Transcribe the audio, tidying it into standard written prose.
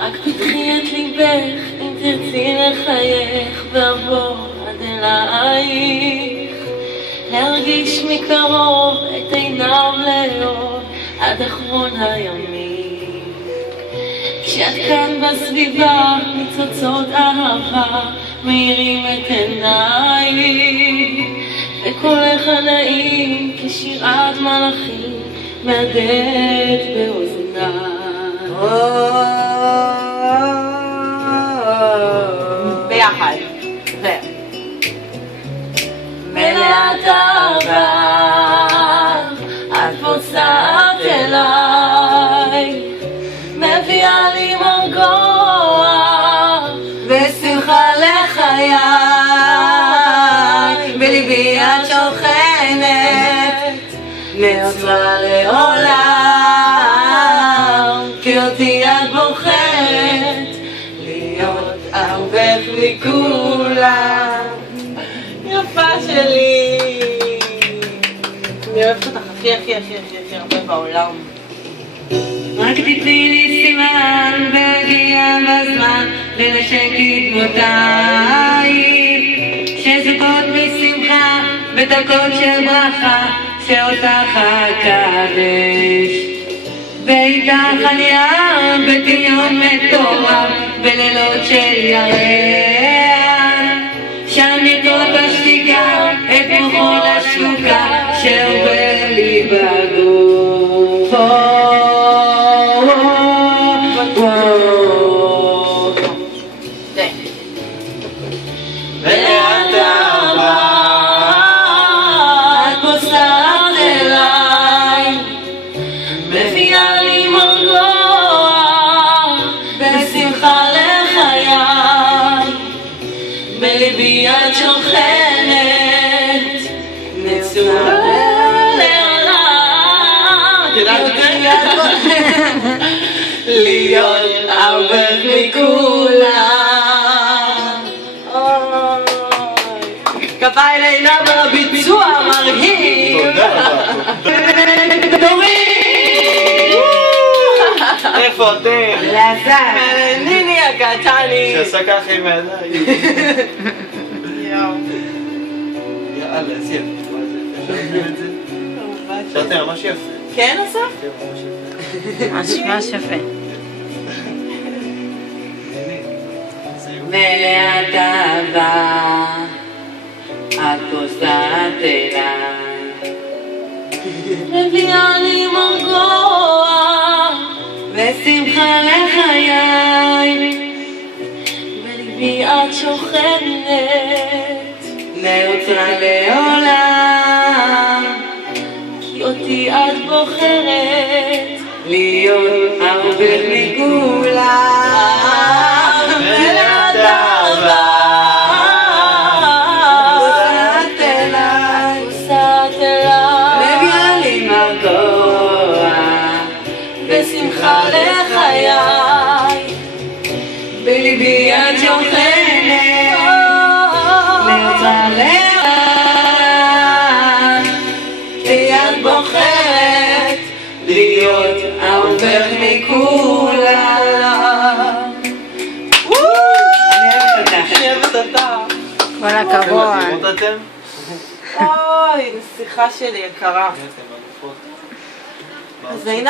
רק פתחי את ליבך, אם תרצי לחייך ואבוא עד אלייך, להרגיש מקרוב את עיניו לאהוב עד אחרון הימים. כשאת כאן בסביבה ניצוצות אהבה מאירים את עיניי, וקולך הנעים כשירת מלאכים מהדהד באוזניי. ביחד. מלאת אהבה את פוסעת אליי, מביאה לי מרגוע ושמחה לחיי, בליבי את שוכנת, מעוצמה לעולם, כי אותי את בוחרת להיות אהובך מכולם. יפה שלי, אני אוהבת אותך הכי הרבה בעולם. רק תתני לי סימן והגיע בזמן לנשק כדמותייך, שזוקות משמחה בדקות של ברכה, שאותך אקדש, ואיתך אני אעם בדמיון מטורף בלילות של ירח, שם נטעות בשתיקה את מוחו לשוקה שעובר לי בגוף. מלאת אהבה את פוסעת אליי, מביאה לי מרגוע ושמחה לחיי, בליבי את שוכנת, נצורה לעולם, להיות אהובך מכולם. כפיים לעינב על הביצוע המרהיב. איפה אתם? לעזר ניני הקטני שעשה ככה עם הידיים. יאללה, איזה יפה. שאתם ממש יפה. כן אסף? ממש יפה. מלאת אהבה את פוסעת אליי, מביאה לי מרגוע ושמחה לחיי, בליבי את שוכנת, נעוצה לעולם, כי אותי את בוחרת להיות אהובך מכולם. מלאת אהבה פוסעת אליי, מביאה לי מרגוע ושמחה לחיי, בליבי את שוכנת, נעוצה לעולם, כי את בוחרת להיות אהובך מכולם. אני אוהבת אותה. כל הכבוד. אתם? אוי, שיחה שלי יקרה. אז עינב